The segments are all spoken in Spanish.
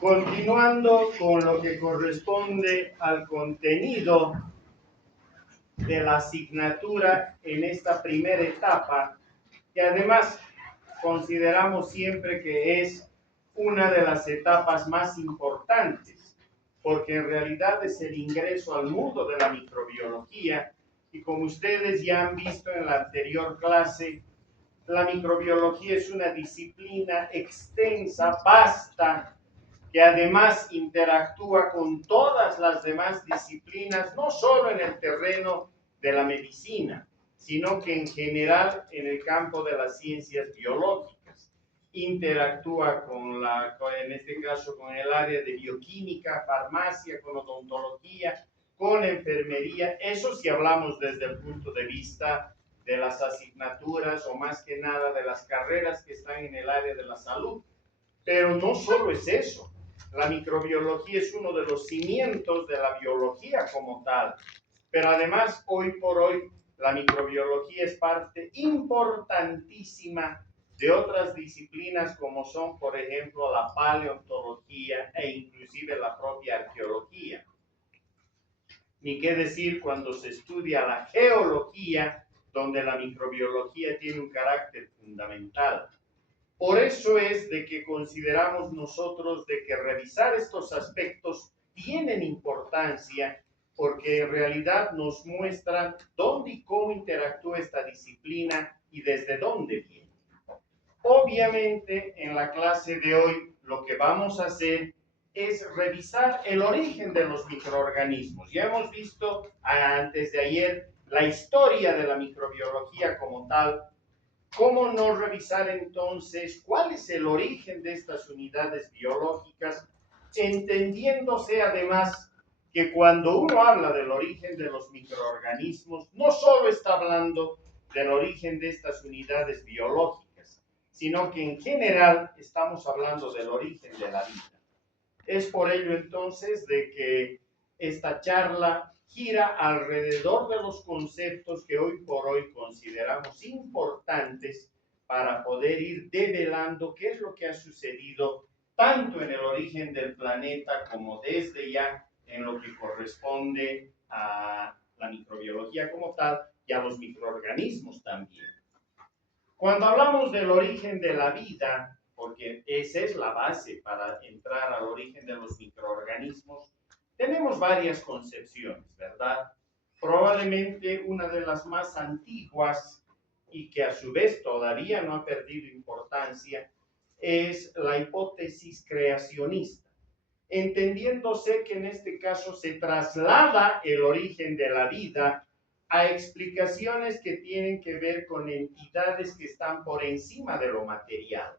Continuando con lo que corresponde al contenido de la asignatura en esta primera etapa, que además consideramos siempre que es una de las etapas más importantes, porque en realidad es el ingreso al mundo de la microbiología, y como ustedes ya han visto en la anterior clase, la microbiología es una disciplina extensa, vasta, que además interactúa con todas las demás disciplinas, no solo en el terreno de la medicina, sino que en general en el campo de las ciencias biológicas. Interactúa en este caso, con el área de bioquímica, farmacia, con odontología, con enfermería. Eso si hablamos desde el punto de vista de las asignaturas o más que nada de las carreras que están en el área de la salud. Pero no solo es eso. La microbiología es uno de los cimientos de la biología como tal. Pero además, hoy por hoy, la microbiología es parte importantísima de otras disciplinas como son, por ejemplo, la paleontología e inclusive la propia arqueología. Ni qué decir cuando se estudia la geología, donde la microbiología tiene un carácter fundamental. Por eso es de que consideramos nosotros de que revisar estos aspectos tienen importancia, porque en realidad nos muestran dónde y cómo interactúa esta disciplina y desde dónde viene. Obviamente, en la clase de hoy lo que vamos a hacer es revisar el origen de los microorganismos. Ya hemos visto antes de ayer la historia de la microbiología como tal. ¿Cómo no revisar entonces cuál es el origen de estas unidades biológicas, entendiéndose además que cuando uno habla del origen de los microorganismos, no solo está hablando del origen de estas unidades biológicas, sino que en general estamos hablando del origen de la vida? Es por ello entonces de que esta charla gira alrededor de los conceptos que hoy por hoy consideramos importantes para poder ir develando qué es lo que ha sucedido tanto en el origen del planeta como desde ya en lo que corresponde a la microbiología como tal y a los microorganismos también. Cuando hablamos del origen de la vida, porque esa es la base para entrar al origen de los microorganismos, tenemos varias concepciones, ¿verdad? Probablemente una de las más antiguas y que a su vez todavía no ha perdido importancia es la hipótesis creacionista, entendiéndose que en este caso se traslada el origen de la vida a explicaciones que tienen que ver con entidades que están por encima de lo material.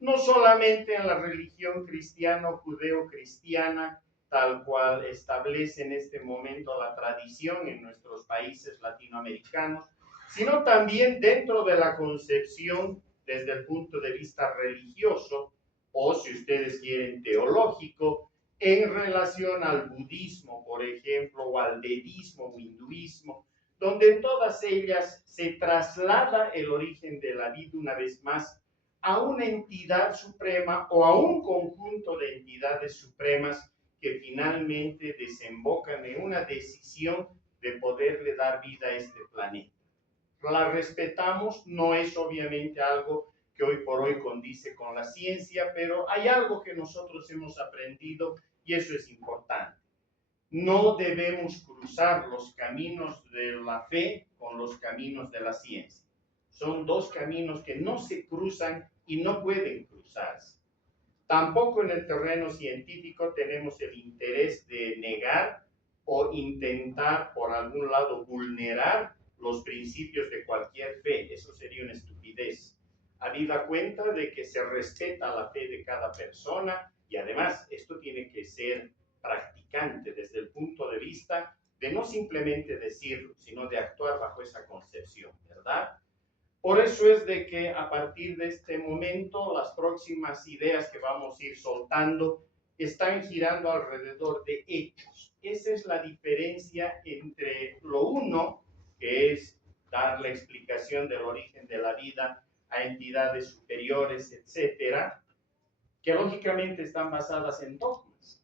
No solamente en la religión cristiano-judeo-cristiana, tal cual establece en este momento la tradición en nuestros países latinoamericanos, sino también dentro de la concepción desde el punto de vista religioso, o si ustedes quieren teológico, en relación al budismo, por ejemplo, o al vedismo o hinduismo, donde en todas ellas se traslada el origen de la vida una vez más a una entidad suprema o a un conjunto de entidades supremas que finalmente desembocan en una decisión de poderle dar vida a este planeta. La respetamos, no es obviamente algo que hoy por hoy condice con la ciencia, pero hay algo que nosotros hemos aprendido y eso es importante. No debemos cruzar los caminos de la fe con los caminos de la ciencia. Son dos caminos que no se cruzan y no pueden cruzarse. Tampoco en el terreno científico tenemos el interés de negar o intentar por algún lado vulnerar los principios de cualquier fe. Eso sería una estupidez. Habida cuenta de que se respeta la fe de cada persona y además esto tiene que ser practicante desde el punto de vista de no simplemente decirlo, sino de actuar bajo esa concepción, ¿verdad? Por eso es de que a partir de este momento las próximas ideas que vamos a ir soltando están girando alrededor de hechos. Esa es la diferencia entre lo uno, que es dar la explicación del origen de la vida a entidades superiores, etcétera, que lógicamente están basadas en dogmas.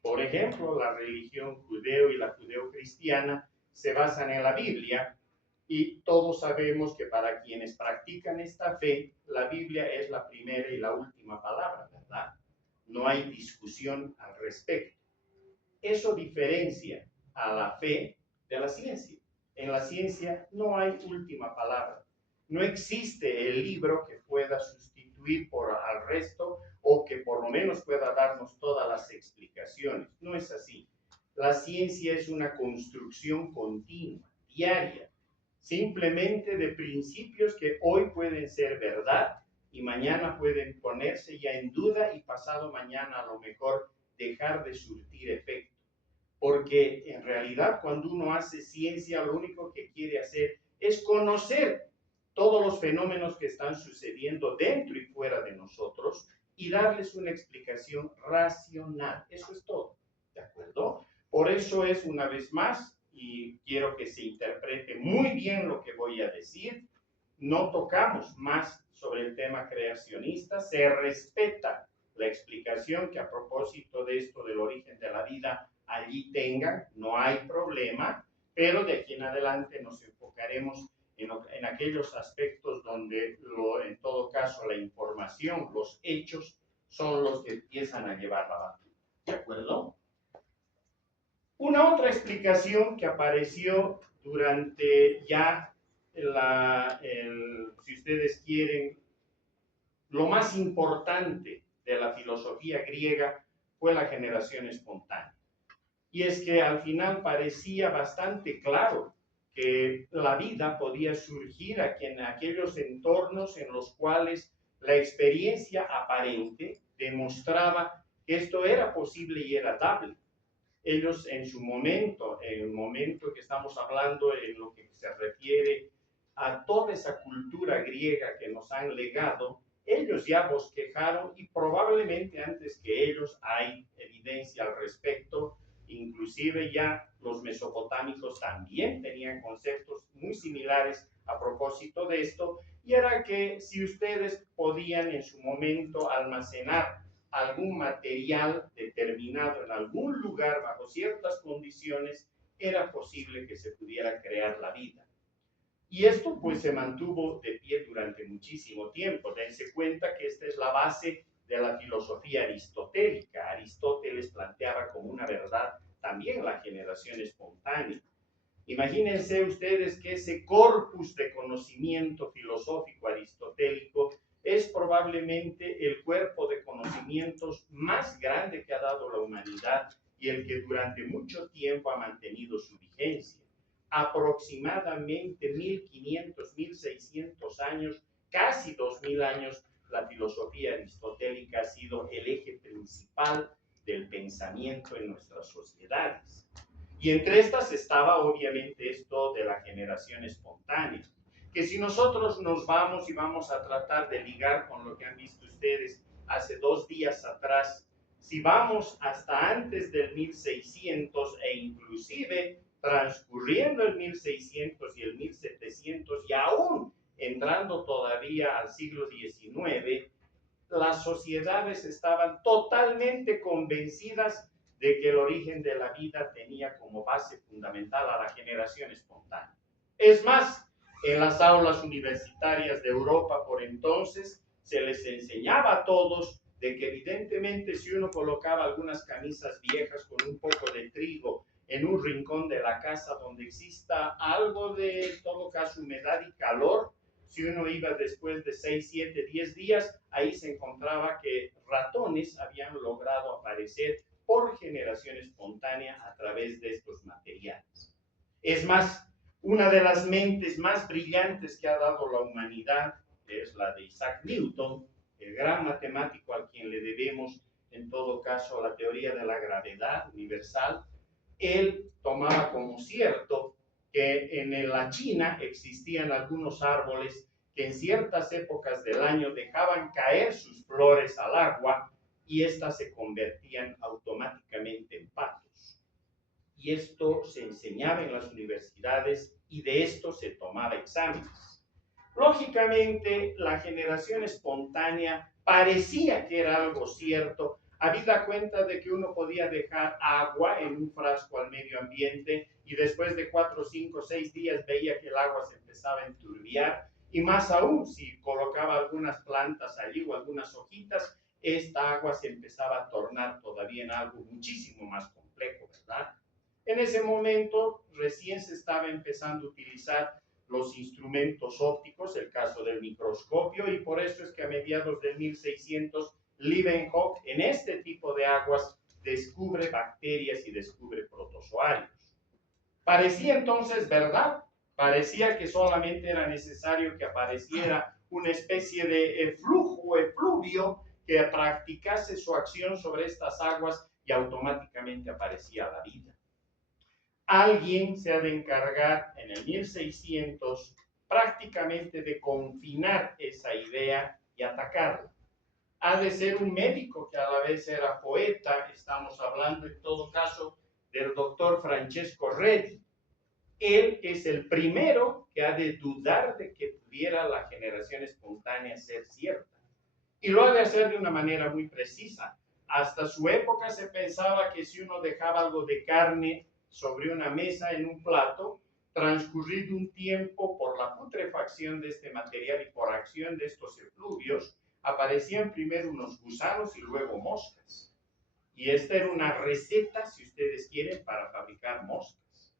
Por ejemplo, la religión judeo y la judeocristiana se basan en la Biblia, y todos sabemos que para quienes practican esta fe, la Biblia es la primera y la última palabra, ¿verdad? No hay discusión al respecto. Eso diferencia a la fe de la ciencia. En la ciencia no hay última palabra. No existe el libro que pueda sustituir por al resto o que por lo menos pueda darnos todas las explicaciones. No es así. La ciencia es una construcción continua, diaria, simplemente de principios que hoy pueden ser verdad y mañana pueden ponerse ya en duda y pasado mañana a lo mejor dejar de surtir efecto. Porque en realidad cuando uno hace ciencia, lo único que quiere hacer es conocer todos los fenómenos que están sucediendo dentro y fuera de nosotros y darles una explicación racional. Eso es todo, ¿de acuerdo? Por eso es, una vez más, y quiero que se interprete muy bien lo que voy a decir, no tocamos más sobre el tema creacionista, se respeta la explicación que a propósito de esto del origen de la vida allí tengan, no hay problema, pero de aquí en adelante nos enfocaremos en aquellos aspectos donde en todo caso la información, los hechos son los que empiezan a llevar la batuta, ¿de acuerdo? Una otra explicación que apareció durante ya si ustedes quieren, lo más importante de la filosofía griega fue la generación espontánea. Y es que al final parecía bastante claro que la vida podía surgir aquí en aquellos entornos en los cuales la experiencia aparente demostraba que esto era posible y era dable. Ellos en su momento, en el momento que estamos hablando en lo que se refiere a toda esa cultura griega que nos han legado, ellos ya bosquejaron, y probablemente antes que ellos hay evidencia al respecto. Inclusive ya los mesopotámicos también tenían conceptos muy similares a propósito de esto, y era que si ustedes podían en su momento almacenar algún material determinado en algún lugar bajo ciertas condiciones, era posible que se pudiera crear la vida. Y esto pues se mantuvo de pie durante muchísimo tiempo. Dense cuenta que esta es la base de la filosofía aristotélica. Aristóteles planteaba como una verdad también la generación espontánea. Imagínense ustedes que ese corpus de conocimiento filosófico aristotélico es probablemente el cuerpo de conocimientos más grande que ha dado la humanidad y el que durante mucho tiempo ha mantenido su vigencia. Aproximadamente 1500, 1600 años, casi 2000 años, la filosofía aristotélica ha sido el eje principal del pensamiento en nuestras sociedades. Y entre estas estaba obviamente esto de la generación espontánea, que si nosotros nos vamos y vamos a tratar de ligar con lo que han visto ustedes hace 2 días atrás, si vamos hasta antes del 1600 e inclusive transcurriendo el 1600 y el 1700 y aún entrando todavía al siglo XIX, las sociedades estaban totalmente convencidas de que el origen de la vida tenía como base fundamental a la generación espontánea. Es más, en las aulas universitarias de Europa por entonces se les enseñaba a todos de que evidentemente si uno colocaba algunas camisas viejas con un poco de trigo en un rincón de la casa donde exista algo de, en todo caso, humedad y calor, si uno iba después de 6, 7, 10 días, ahí se encontraba que ratones habían logrado aparecer por generación espontánea a través de estos materiales. Es más, una de las mentes más brillantes que ha dado la humanidad es la de Isaac Newton, el gran matemático al quien le debemos en todo caso la teoría de la gravedad universal. Él tomaba como cierto que en la China existían algunos árboles que en ciertas épocas del año dejaban caer sus flores al agua y éstas se convertían automáticamente en patos. Y esto se enseñaba en las universidades y de esto se tomaba exámenes. Lógicamente, la generación espontánea parecía que era algo cierto, habida cuenta de que uno podía dejar agua en un frasco al medio ambiente y después de 4, 5, 6 días veía que el agua se empezaba a enturbiar, y más aún si colocaba algunas plantas allí o algunas hojitas, esta agua se empezaba a tornar todavía en algo muchísimo más complejo, ¿verdad? En ese momento recién se estaba empezando a utilizar los instrumentos ópticos, el caso del microscopio, y por eso es que a mediados de 1600 Leeuwenhoek en este tipo de aguas descubre bacterias y descubre protozoarios. Parecía entonces verdad, parecía que solamente era necesario que apareciera una especie de flujo o efluvio que practicase su acción sobre estas aguas y automáticamente aparecía la vida. Alguien se ha de encargar en el 1600 prácticamente de confinar esa idea y atacarla. Ha de ser un médico que a la vez era poeta, estamos hablando en todo caso del doctor Francesco Redi. Él es el primero que ha de dudar de que pudiera la generación espontánea ser cierta. Y lo ha de hacer de una manera muy precisa. Hasta su época se pensaba que si uno dejaba algo de carne sobre una mesa en un plato, transcurrido un tiempo por la putrefacción de este material y por acción de estos efluvios, aparecían primero unos gusanos y luego moscas. Y esta era una receta, si ustedes quieren, para fabricar moscas.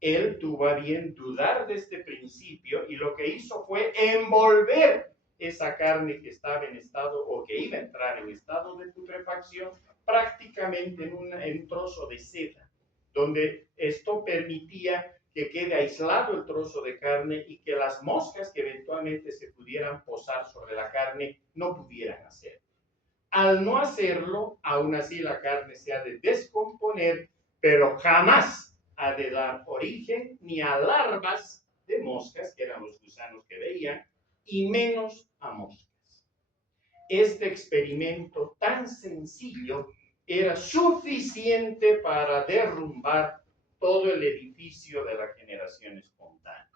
Él tuvo a bien dudar de este principio y lo que hizo fue envolver esa carne que estaba en estado o que iba a entrar en estado de putrefacción prácticamente en un trozo de seda, donde esto permitía que quede aislado el trozo de carne y que las moscas que eventualmente se pudieran posar sobre la carne no pudieran hacerlo. Al no hacerlo, aún así la carne se ha de descomponer, pero jamás ha de dar origen ni a larvas de moscas, que eran los gusanos que veían, y menos a moscas. Este experimento tan sencillo era suficiente para derrumbar todo el edificio de la generación espontánea.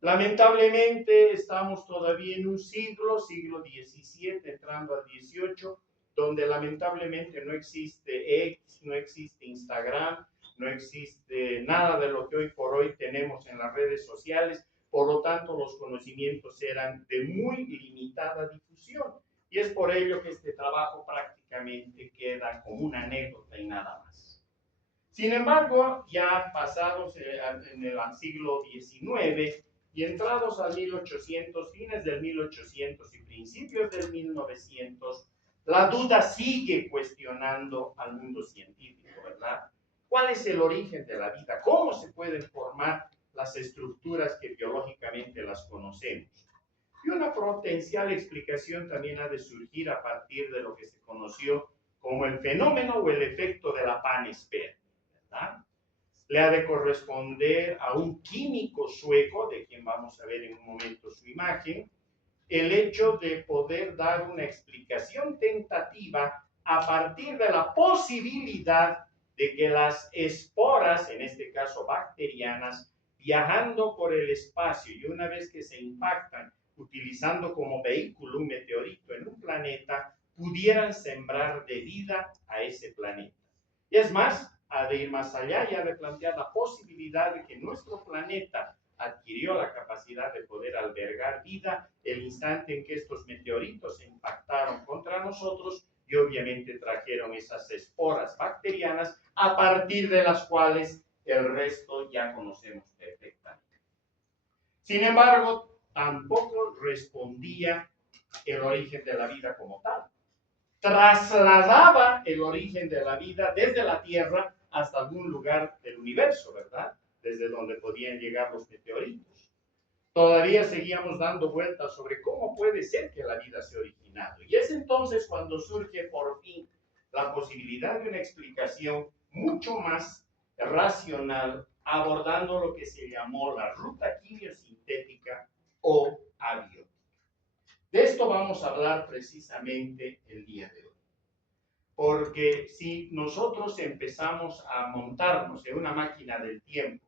Lamentablemente estamos todavía en un siglo XVII, entrando al XVIII, donde lamentablemente no existe X, no existe Instagram, no existe nada de lo que hoy por hoy tenemos en las redes sociales, por lo tanto los conocimientos eran de muy limitada difusión, y es por ello que este trabajo prácticamente queda como una anécdota y nada más. Sin embargo, ya pasados en el siglo XIX y entrados al 1800, fines del 1800 y principios del 1900, la duda sigue cuestionando al mundo científico, ¿verdad? ¿Cuál es el origen de la vida? ¿Cómo se pueden formar las estructuras que biológicamente las conocemos? Y una potencial explicación también ha de surgir a partir de lo que se conoció como el fenómeno o el efecto de la panspermia, ¿verdad? Le ha de corresponder a un químico sueco, de quien vamos a ver en un momento su imagen, el hecho de poder dar una explicación tentativa a partir de la posibilidad de que las esporas, en este caso bacterianas, viajando por el espacio y una vez que se impactan, utilizando como vehículo un meteorito en un planeta, pudieran sembrar de vida a ese planeta. Y es más, ha de ir más allá y ha de plantear la posibilidad de que nuestro planeta adquirió la capacidad de poder albergar vida el instante en que estos meteoritos se impactaron contra nosotros y obviamente trajeron esas esporas bacterianas a partir de las cuales el resto ya conocemos perfectamente. Sin embargo, tampoco respondía el origen de la vida como tal. Trasladaba el origen de la vida desde la Tierra hasta algún lugar del universo, ¿verdad? Desde donde podían llegar los meteoritos. Todavía seguíamos dando vueltas sobre cómo puede ser que la vida se ha originado. Y es entonces cuando surge por fin la posibilidad de una explicación mucho más racional, abordando lo que se llamó la ruta quimiosintética o abiótica. De esto vamos a hablar precisamente el día de hoy. Porque si nosotros empezamos a montarnos en una máquina del tiempo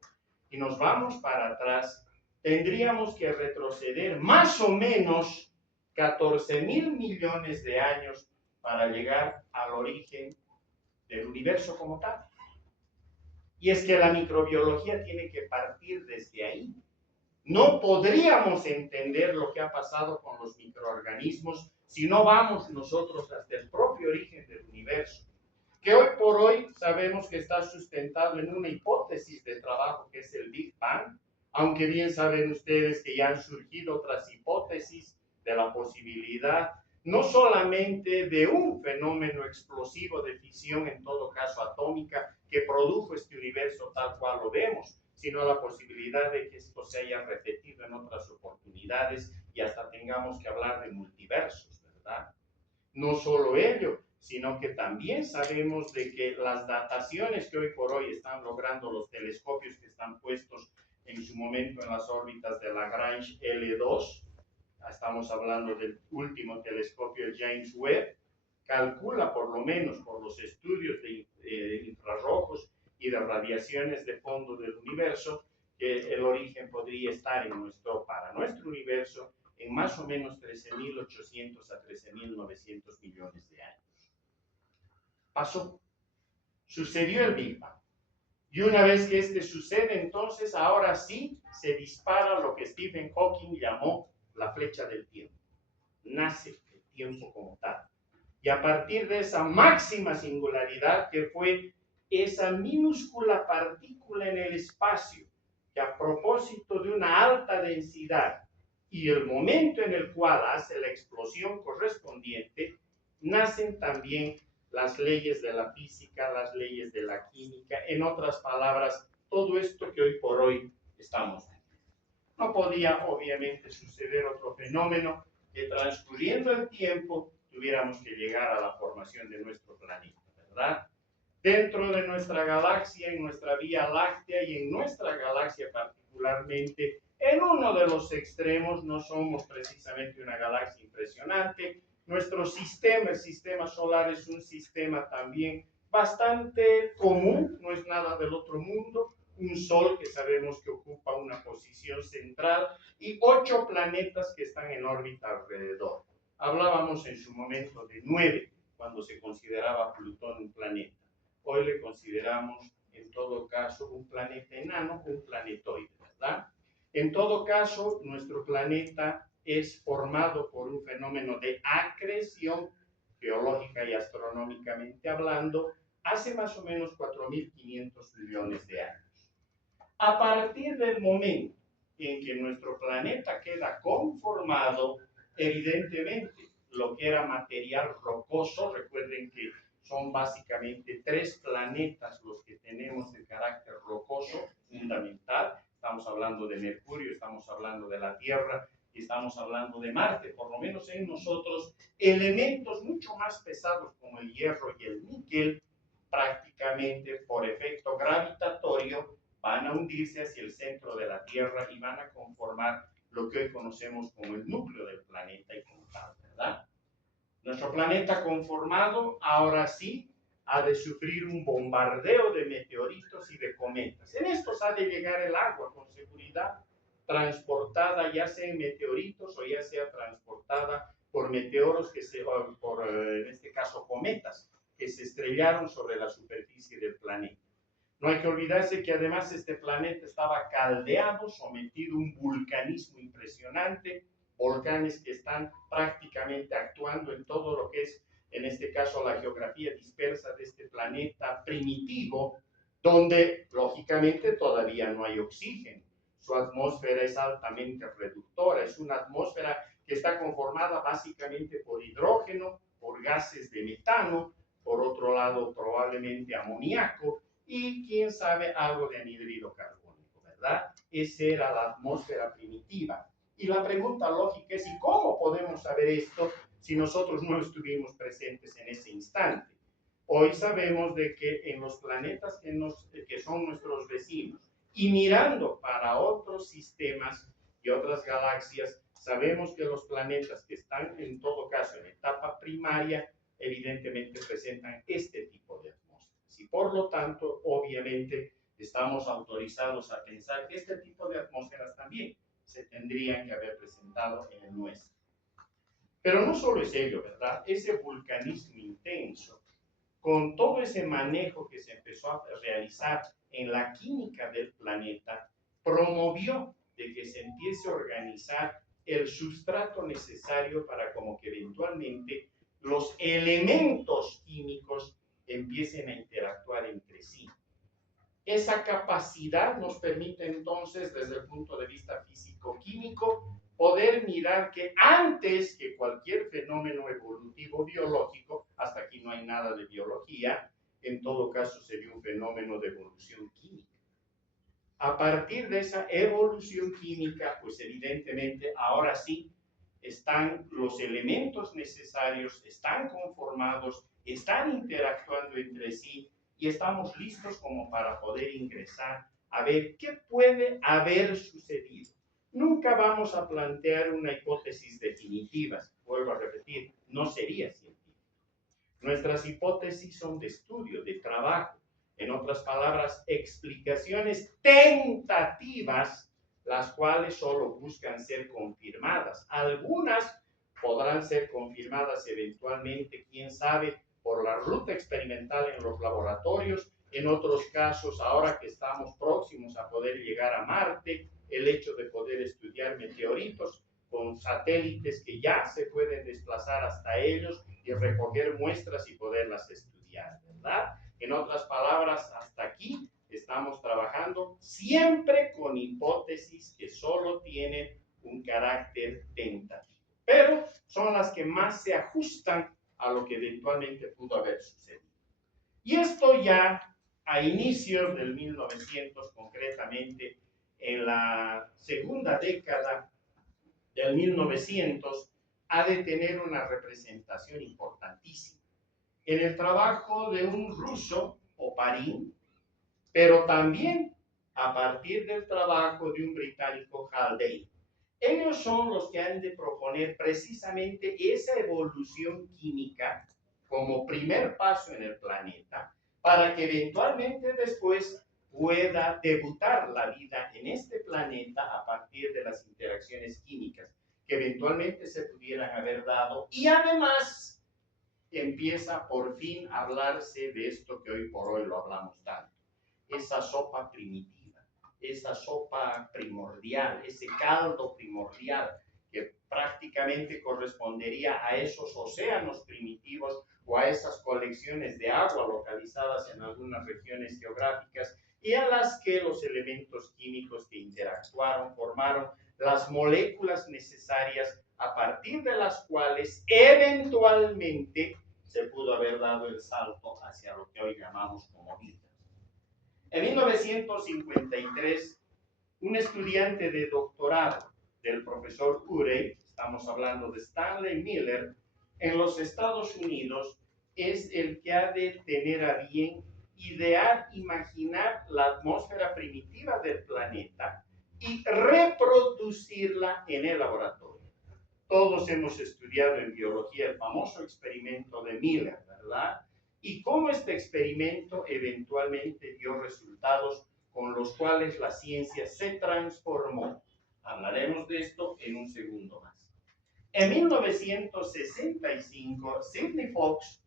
y nos vamos para atrás, tendríamos que retroceder más o menos 14.000 millones de años para llegar al origen del universo como tal. Y es que la microbiología tiene que partir desde ahí. No podríamos entender lo que ha pasado con los microorganismos si no vamos nosotros hasta el propio origen del universo, que hoy por hoy sabemos que está sustentado en una hipótesis de trabajo que es el Big Bang, aunque bien saben ustedes que ya han surgido otras hipótesis de la posibilidad no solamente de un fenómeno explosivo de fisión, en todo caso atómica, que produjo este universo tal cual lo vemos, sino la posibilidad de que esto se haya repetido en otras oportunidades y hasta tengamos que hablar de multiversos, ¿verdad? No solo ello, sino que también sabemos de que las dataciones que hoy por hoy están logrando los telescopios que están puestos en su momento en las órbitas de Lagrange L2, estamos hablando del último telescopio James Webb, calcula por lo menos por los estudios de infrarrojos y de radiaciones de fondo del universo, que el origen podría estar para nuestro universo en más o menos 13.800 a 13.900 millones de años. Pasó, sucedió el Big Bang. Y una vez que este sucede, entonces ahora sí se dispara lo que Stephen Hawking llamó la flecha del tiempo. Nace el tiempo como tal. Y a partir de esa máxima singularidad que fue esa minúscula partícula en el espacio, que a propósito de una alta densidad y el momento en el cual hace la explosión correspondiente, nacen también las leyes de la física, las leyes de la química, en otras palabras, todo esto que hoy por hoy estamos viendo. No podía obviamente suceder otro fenómeno que transcurriendo el tiempo tuviéramos que llegar a la formación de nuestro planeta, ¿verdad? Dentro de nuestra galaxia, en nuestra Vía Láctea y en nuestra galaxia particularmente, en uno de los extremos, no somos precisamente una galaxia impresionante. Nuestro sistema, el sistema solar, es un sistema también bastante común, no es nada del otro mundo. Un Sol que sabemos que ocupa una posición central y 8 planetas que están en órbita alrededor. Hablábamos en su momento de 9, cuando se consideraba Plutón un planeta. Hoy le consideramos, en todo caso, un planeta enano, un planetoide, ¿verdad? En todo caso, nuestro planeta es formado por un fenómeno de acreción geológica y astronómicamente hablando, hace más o menos 4.500 millones de años. A partir del momento en que nuestro planeta queda conformado, evidentemente, lo que era material rocoso, recuerden que son básicamente 3 planetas los que tenemos de carácter rocoso fundamental. Estamos hablando de Mercurio, estamos hablando de la Tierra y estamos hablando de Marte. Por lo menos en nosotros, elementos mucho más pesados como el hierro y el níquel, prácticamente por efecto gravitatorio, van a hundirse hacia el centro de la Tierra y van a conformar lo que hoy conocemos como el núcleo del planeta y como tal, ¿verdad? Nuestro planeta conformado, ahora sí, ha de sufrir un bombardeo de meteoritos y de cometas. En estos ha de llegar el agua con seguridad, transportada ya sea en meteoritos o ya sea transportada por meteoros en este caso cometas, que se estrellaron sobre la superficie del planeta. No hay que olvidarse que además este planeta estaba caldeado, sometido a un vulcanismo impresionante, volcanes que están prácticamente actuando en todo lo que es, en este caso, la geografía dispersa de este planeta primitivo, donde lógicamente todavía no hay oxígeno. Su atmósfera es altamente reductora, es una atmósfera que está conformada básicamente por hidrógeno, por gases de metano, por otro lado probablemente amoníaco, y quién sabe algo de anhídrido carbónico, ¿verdad? Esa era la atmósfera primitiva. Y la pregunta lógica es, ¿y cómo podemos saber esto si nosotros no estuvimos presentes en ese instante? Hoy sabemos de que en los planetas que son nuestros vecinos y mirando para otros sistemas y otras galaxias, sabemos que los planetas que están en todo caso en etapa primaria evidentemente presentan este tipo de atmósferas. Y por lo tanto, obviamente, estamos autorizados a pensar que este tipo de atmósferas también se tendrían que haber presentado en el nuestro. Pero no solo es ello, ¿verdad? Ese vulcanismo intenso, con todo ese manejo que se empezó a realizar en la química del planeta, promovió de que se empiece a organizar el sustrato necesario para como que eventualmente los elementos químicos empiecen a interactuar entre sí. Esa capacidad nos permite entonces, desde el punto de vista físico-químico, poder mirar que antes que cualquier fenómeno evolutivo biológico, hasta aquí no hay nada de biología, en todo caso sería un fenómeno de evolución química. A partir de esa evolución química, pues evidentemente ahora sí están los elementos necesarios, están conformados, están interactuando entre sí y estamos listos como para poder ingresar a ver qué puede haber sucedido. Nunca vamos a plantear una hipótesis definitiva, vuelvo a repetir, no sería científico. Nuestras hipótesis son de estudio, de trabajo, en otras palabras, explicaciones tentativas, las cuales solo buscan ser confirmadas. Algunas podrán ser confirmadas eventualmente, quién sabe, por la ruta experimental en los laboratorios. En otros casos, ahora que estamos próximos a poder llegar a Marte, el hecho de poder estudiar meteoritos con satélites que ya se pueden desplazar hasta ellos y recoger muestras y poderlas estudiar, ¿verdad? En otras palabras, hasta aquí estamos trabajando siempre con hipótesis que solo tienen un carácter tentativo, pero son las que más se ajustan a lo que eventualmente pudo haber sucedido. Y esto ya a inicios del 1900, concretamente en la segunda década del 1900, ha de tener una representación importantísima. En el trabajo de un ruso, Oparin, pero también a partir del trabajo de un británico, Haldane. Ellos son los que han de proponer precisamente esa evolución química como primer paso en el planeta, para que eventualmente después pueda debutar la vida en este planeta a partir de las interacciones químicas que eventualmente se pudieran haber dado, y además empieza por fin a hablarse de esto que hoy por hoy lo hablamos tanto, esa sopa primitiva, esa sopa primordial, ese caldo primordial que prácticamente correspondería a esos océanos primitivos o a esas colecciones de agua localizadas en algunas regiones geográficas y a las que los elementos químicos que interactuaron formaron las moléculas necesarias a partir de las cuales eventualmente se pudo haber dado el salto hacia lo que hoy llamamos como vida. En 1953, un estudiante de doctorado del profesor Urey, estamos hablando de Stanley Miller, en los Estados Unidos, es el que ha de tener a bien idear, imaginar la atmósfera primitiva del planeta y reproducirla en el laboratorio. Todos hemos estudiado en biología el famoso experimento de Miller, ¿verdad? Y cómo este experimento eventualmente dio resultados con los cuales la ciencia se transformó. Hablaremos de esto en un segundo más. En 1965, Sidney Fox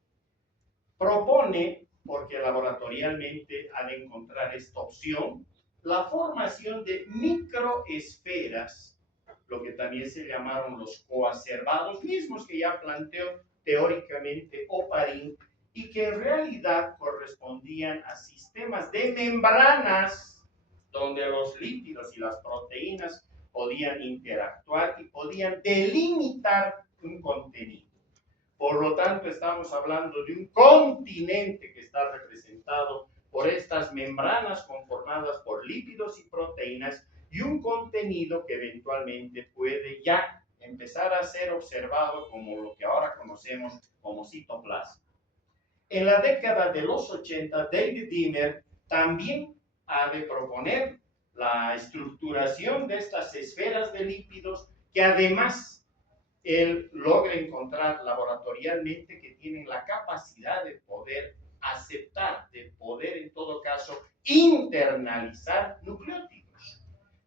propone, porque laboratorialmente ha de encontrar esta opción, la formación de microesferas, lo que también se llamaron los coacervados, mismos que ya planteó teóricamente Oparin, y que en realidad correspondían a sistemas de membranas donde los lípidos y las proteínas podían interactuar y podían delimitar un contenido. Por lo tanto, estamos hablando de un continente que está representado por estas membranas conformadas por lípidos y proteínas y un contenido que eventualmente puede ya empezar a ser observado como lo que ahora conocemos como citoplasma. En la década de los 80, David Dimmer también ha de proponer la estructuración de estas esferas de lípidos que además él logra encontrar laboratorialmente que tienen la capacidad de poder aceptar, de poder en todo caso internalizar nucleótidos.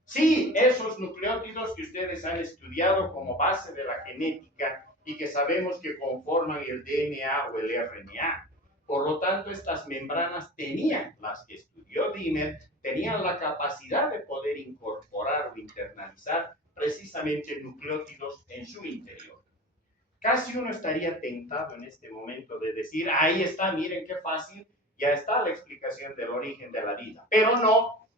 Sí, esos nucleótidos que ustedes han estudiado como base de la genética y que sabemos que conforman el DNA o el RNA. Por lo tanto, estas membranas tenían, las que estudió Dimer, tenían la capacidad de poder incorporar o internalizar precisamente nucleótidos en su interior. Casi uno estaría tentado en este momento de decir, ahí está, miren qué fácil, ya está la explicación del origen de la vida. Pero no,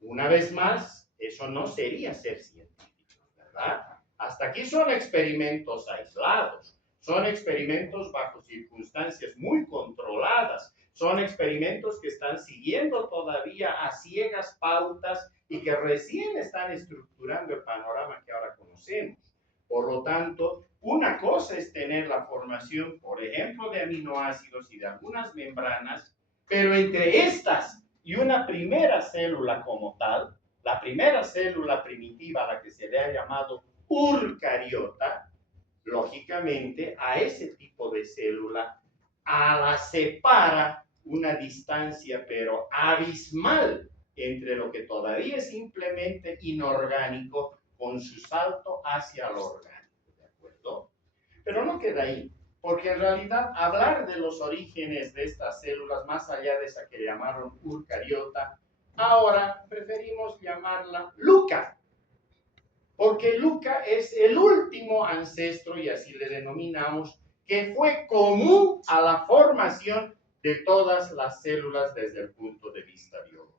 una vez más, eso no sería ser científico, ¿verdad? Hasta aquí son experimentos aislados, son experimentos bajo circunstancias muy controladas, son experimentos que están siguiendo todavía a ciegas pautas y que recién están estructurando el panorama que ahora conocemos. Por lo tanto, una cosa es tener la formación, por ejemplo, de aminoácidos y de algunas membranas, pero entre estas y una primera célula como tal, la primera célula primitiva, a la que se le ha llamado eucariota, lógicamente a ese tipo de célula la separa una distancia pero abismal entre lo que todavía es simplemente inorgánico con su salto hacia lo orgánico, ¿de acuerdo? Pero no queda ahí, porque en realidad hablar de los orígenes de estas células, más allá de esa que llamaron eucariota, ahora preferimos llamarla Luca, porque Luca es el último ancestro, y así le denominamos, que fue común a la formación de todas las células desde el punto de vista biológico.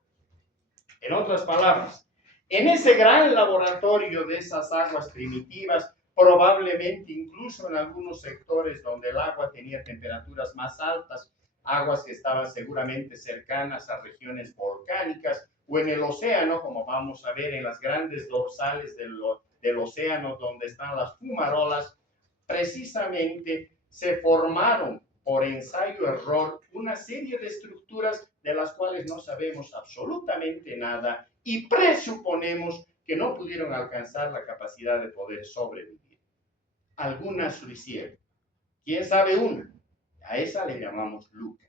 En otras palabras, en ese gran laboratorio de esas aguas primitivas, probablemente incluso en algunos sectores donde el agua tenía temperaturas más altas, aguas que estaban seguramente cercanas a regiones volcánicas, o en el océano, como vamos a ver en las grandes dorsales del océano donde están las fumarolas, precisamente se formaron por ensayo-error una serie de estructuras de las cuales no sabemos absolutamente nada y presuponemos que no pudieron alcanzar la capacidad de poder sobrevivir. Algunas lo hicieron. ¿Quién sabe una? A esa le llamamos Luca,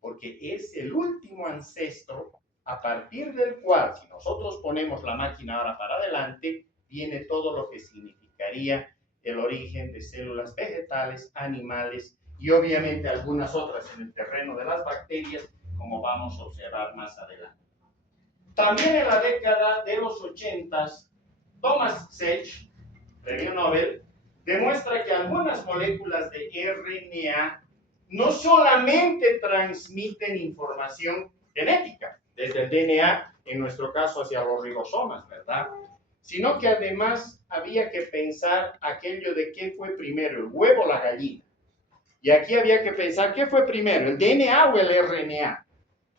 porque es el último ancestro a partir del cual, si nosotros ponemos la máquina ahora para adelante, viene todo lo que significaría el origen de células vegetales, animales y obviamente algunas otras en el terreno de las bacterias, como vamos a observar más adelante. También en la década de los 80, Thomas Sech, premio Nobel, demuestra que algunas moléculas de RNA no solamente transmiten información genética, desde el DNA, en nuestro caso hacia los ribosomas, ¿verdad? Sino que además había que pensar aquello de qué fue primero, el huevo o la gallina. Y aquí había que pensar qué fue primero, el DNA o el RNA.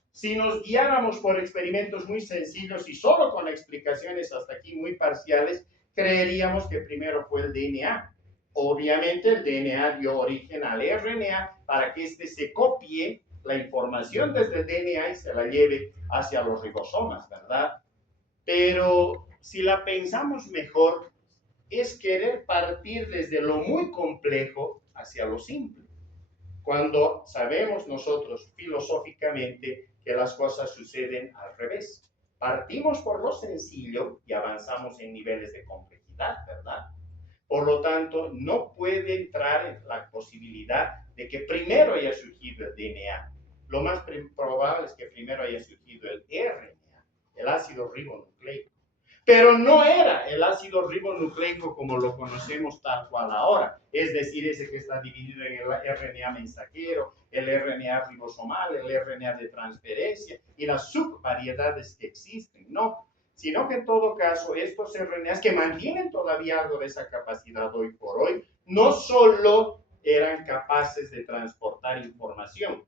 Si nos guiáramos por experimentos muy sencillos y solo con explicaciones hasta aquí muy parciales, creeríamos que primero fue el DNA. Obviamente el DNA dio origen al RNA para que éste se copie la información desde el DNA y se la lleve hacia los ribosomas, ¿verdad? Pero si la pensamos mejor, es querer partir desde lo muy complejo hacia lo simple, cuando sabemos nosotros filosóficamente que las cosas suceden al revés. Partimos por lo sencillo y avanzamos en niveles de complejidad, ¿verdad? Por lo tanto, no puede entrar en la posibilidad de que primero haya surgido el DNA. Lo más probable es que primero haya surgido el RNA, el ácido ribonucleico. Pero no era el ácido ribonucleico como lo conocemos tal cual ahora, es decir, ese que está dividido en el RNA mensajero, el RNA ribosomal, el RNA de transferencia y las subvariedades que existen, no, sino que en todo caso estos RNAs que mantienen todavía algo de esa capacidad hoy por hoy, no solo eran capaces de transportar información,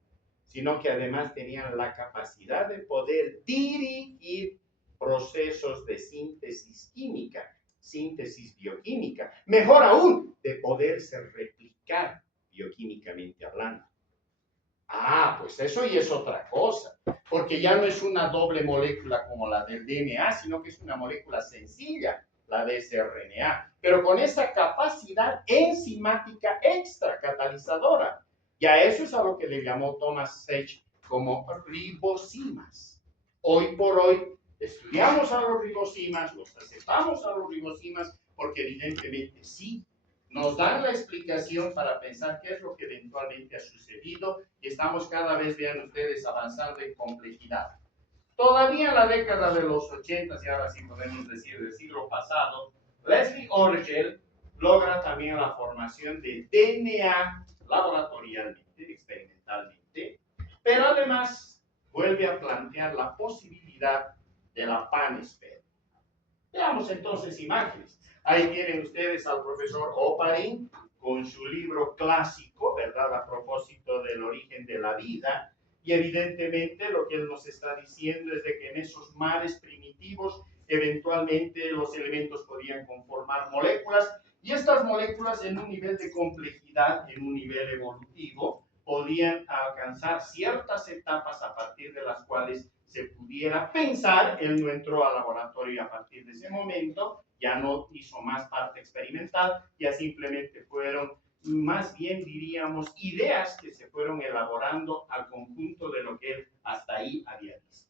sino que además tenían la capacidad de poder dirigir procesos de síntesis química, síntesis bioquímica, mejor aún, de poderse replicar bioquímicamente hablando. Pues eso ya es otra cosa, porque ya no es una doble molécula como la del DNA, sino que es una molécula sencilla, la de ese RNA, pero con esa capacidad enzimática extra catalizadora. Y a eso es a lo que le llamó Thomas Sech como ribosimas. Hoy por hoy estudiamos a los ribosimas, los aceptamos a los ribosimas, porque evidentemente sí, nos dan la explicación para pensar qué es lo que eventualmente ha sucedido y estamos cada vez, vean ustedes, avanzando en complejidad. Todavía en la década de los 80, y ahora sí podemos decir del siglo pasado, Leslie Orgel logra también la formación de DNA laboratorialmente, experimentalmente, pero además vuelve a plantear la posibilidad de la panespermia. Veamos entonces imágenes. Ahí tienen ustedes al profesor Oparin con su libro clásico, ¿verdad? A propósito del origen de la vida. Y evidentemente lo que él nos está diciendo es de que en esos mares primitivos eventualmente los elementos podían conformar moléculas y estas moléculas en un nivel de complejidad, en un nivel evolutivo, podían alcanzar ciertas etapas a partir de las cuales se pudiera pensar. Él no entró al laboratorio a partir de ese momento, ya no hizo más parte experimental, ya simplemente fueron, más bien diríamos, ideas que se fueron elaborando al conjunto de lo que él hasta ahí había visto.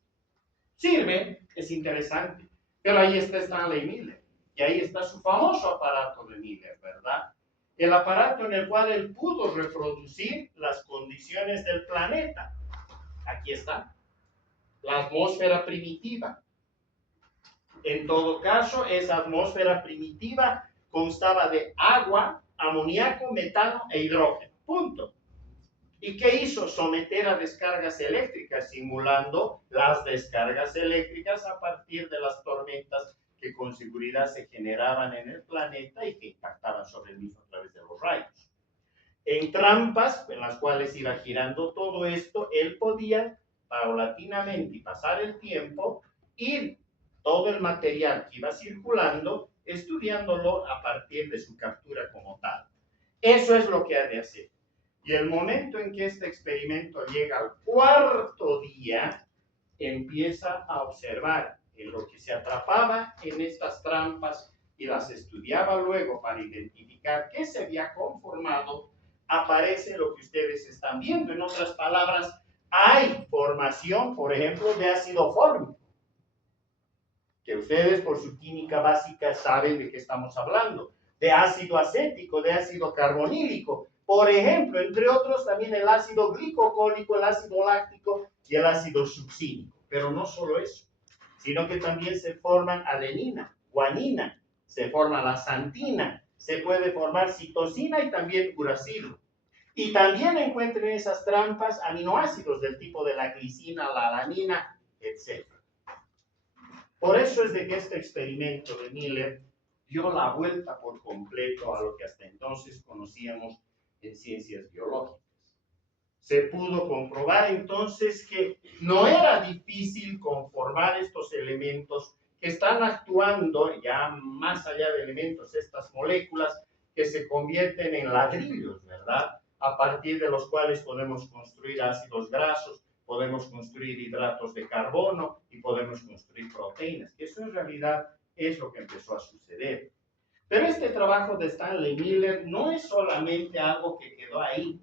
Sirve, es interesante, pero ahí está Stanley Miller, y ahí está su famoso aparato de Miller, ¿verdad? El aparato en el cual él pudo reproducir las condiciones del planeta. Aquí está, la atmósfera primitiva. En todo caso, esa atmósfera primitiva constaba de agua, amoníaco, metano e hidrógeno. Punto. ¿Y qué hizo? Someter a descargas eléctricas, simulando las descargas eléctricas a partir de las tormentas que con seguridad se generaban en el planeta y que impactaban sobre el mismo a través de los rayos. En trampas en las cuales iba girando todo esto, él podía paulatinamente y pasar el tiempo, ir todo el material que iba circulando, estudiándolo a partir de su captura como tal. Eso es lo que ha de hacer. Y el momento en que este experimento llega al cuarto día, empieza a observar en lo que se atrapaba en estas trampas y las estudiaba luego para identificar qué se había conformado, aparece lo que ustedes están viendo. En otras palabras, hay formación, por ejemplo, de ácido fórmico, que ustedes por su química básica saben de qué estamos hablando, de ácido acético, de ácido carbonílico, por ejemplo, entre otros también el ácido glicocólico, el ácido láctico y el ácido succínico. Pero no solo eso, sino que también se forman adenina, guanina, se forma la xantina, se puede formar citosina y también uracilo. Y también encuentran en esas trampas aminoácidos del tipo de la glicina, la alanina, etc. Por eso es de que este experimento de Miller dio la vuelta por completo a lo que hasta entonces conocíamos en ciencias biológicas. Se pudo comprobar entonces que no era difícil conformar estos elementos que están actuando ya más allá de elementos, estas moléculas que se convierten en ladrillos, ¿verdad? A partir de los cuales podemos construir ácidos grasos, podemos construir hidratos de carbono y podemos construir proteínas. Eso en realidad es lo que empezó a suceder. Pero este trabajo de Stanley Miller no es solamente algo que quedó ahí,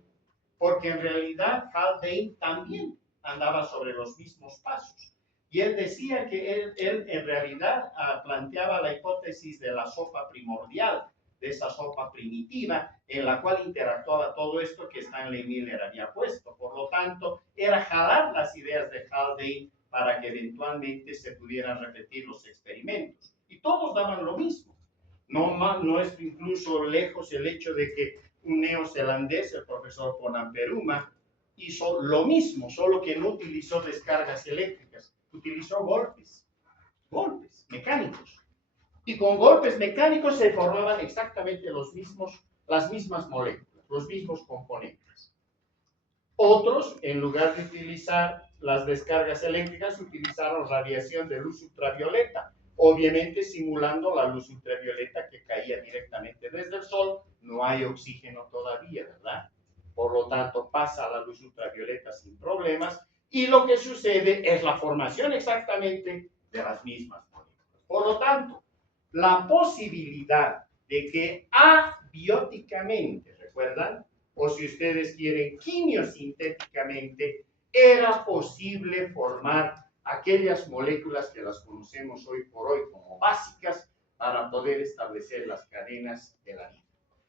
porque en realidad Haldane también andaba sobre los mismos pasos. Y él decía que él en realidad planteaba la hipótesis de la sopa primordial, de esa sopa primitiva, en la cual interactuaba todo esto que Stanley Miller había puesto. Por lo tanto, era jalar las ideas de Haldane para que eventualmente se pudieran repetir los experimentos. Y todos daban lo mismo. No es incluso lejos el hecho de que un neozelandés, el profesor Ponamperuma, hizo lo mismo, solo que no utilizó descargas eléctricas, utilizó golpes mecánicos. Y con golpes mecánicos se formaban exactamente las mismas moléculas, los mismos componentes. Otros, en lugar de utilizar las descargas eléctricas, utilizaron radiación de luz ultravioleta, obviamente simulando la luz ultravioleta que caía directamente desde el sol. No hay oxígeno todavía, ¿verdad? Por lo tanto, pasa la luz ultravioleta sin problemas y lo que sucede es la formación exactamente de las mismas moléculas. Por lo tanto, la posibilidad de que abióticamente, ¿recuerdan? O si ustedes quieren, quimiosintéticamente, era posible formar aquellas moléculas que las conocemos hoy por hoy como básicas para poder establecer las cadenas de la vida.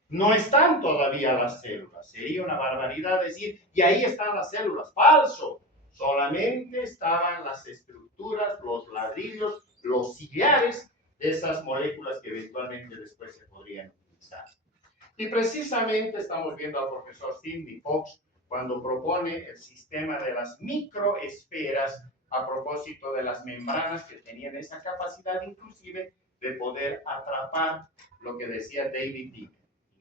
No están todavía las células. Sería una barbaridad decir, y ahí están las células. Falso. Solamente estaban las estructuras, los ladrillos, los sillares de esas moléculas que eventualmente después se podrían utilizar. Y precisamente estamos viendo al profesor Sidney Fox cuando propone el sistema de las microesferas a propósito de las membranas que tenían esa capacidad inclusive de poder atrapar lo que decía David Digger,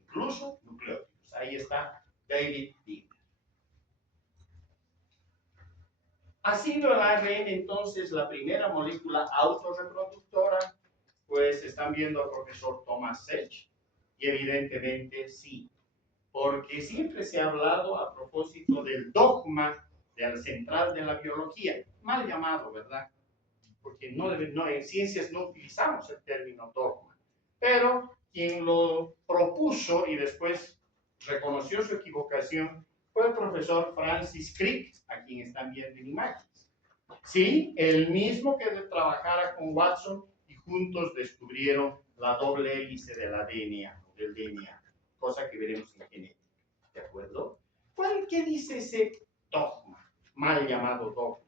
incluso nucleótidos. Ahí está David Digger. Ha sido el ARN entonces la primera molécula autorreproductora, pues están viendo al profesor Thomas Sech, y evidentemente sí, porque siempre se ha hablado a propósito del dogma del central de la biología, mal llamado, ¿verdad? Porque en ciencias no utilizamos el término dogma, pero quien lo propuso y después reconoció su equivocación fue el profesor Francis Crick, a quien están viendo en imágenes. Sí, el mismo que trabajara con Watson y juntos descubrieron la doble hélice del DNA, cosa que veremos en genética. ¿De acuerdo? ¿Qué dice ese dogma, mal llamado dogma?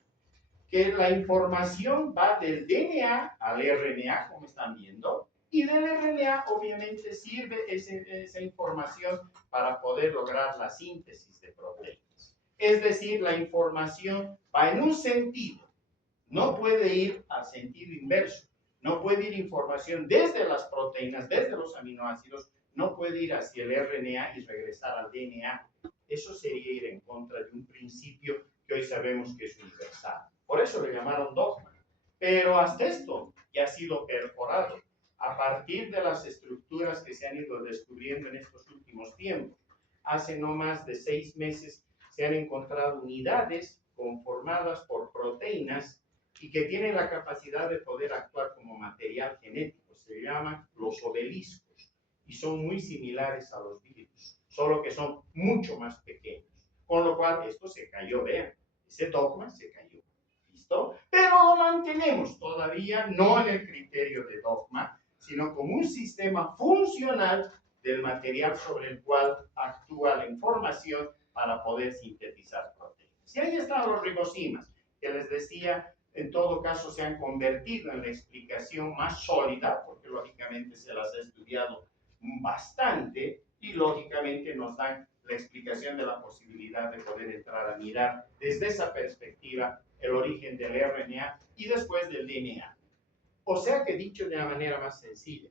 Que la información va del DNA al RNA, como están viendo, y del RNA obviamente sirve esa información para poder lograr la síntesis de proteínas. Es decir, la información va en un sentido, no puede ir al sentido inverso, no puede ir información desde las proteínas, desde los aminoácidos, no puede ir hacia el RNA y regresar al DNA. Eso sería ir en contra de un principio que hoy sabemos que es universal. Por eso le llamaron dogma. Pero hasta esto ya ha sido perforado a partir de las estructuras que se han ido descubriendo en estos últimos tiempos. Hace no más de 6 meses se han encontrado unidades conformadas por proteínas y que tienen la capacidad de poder actuar como material genético. Se llaman los obeliscos y son muy similares a los virus, solo que son mucho más pequeños. Con lo cual esto se cayó, vean, ese dogma se cayó. ¿Listo? Pero lo mantenemos todavía no en el criterio de dogma, sino como un sistema funcional del material sobre el cual actúa la información para poder sintetizar proteínas. Y ahí están los ribosimas, que les decía, en todo caso se han convertido en la explicación más sólida, porque lógicamente se las ha estudiado bastante y lógicamente nos dan la explicación de la posibilidad de poder entrar a mirar desde esa perspectiva el origen del RNA y después del DNA. O sea que dicho de una manera más sencilla,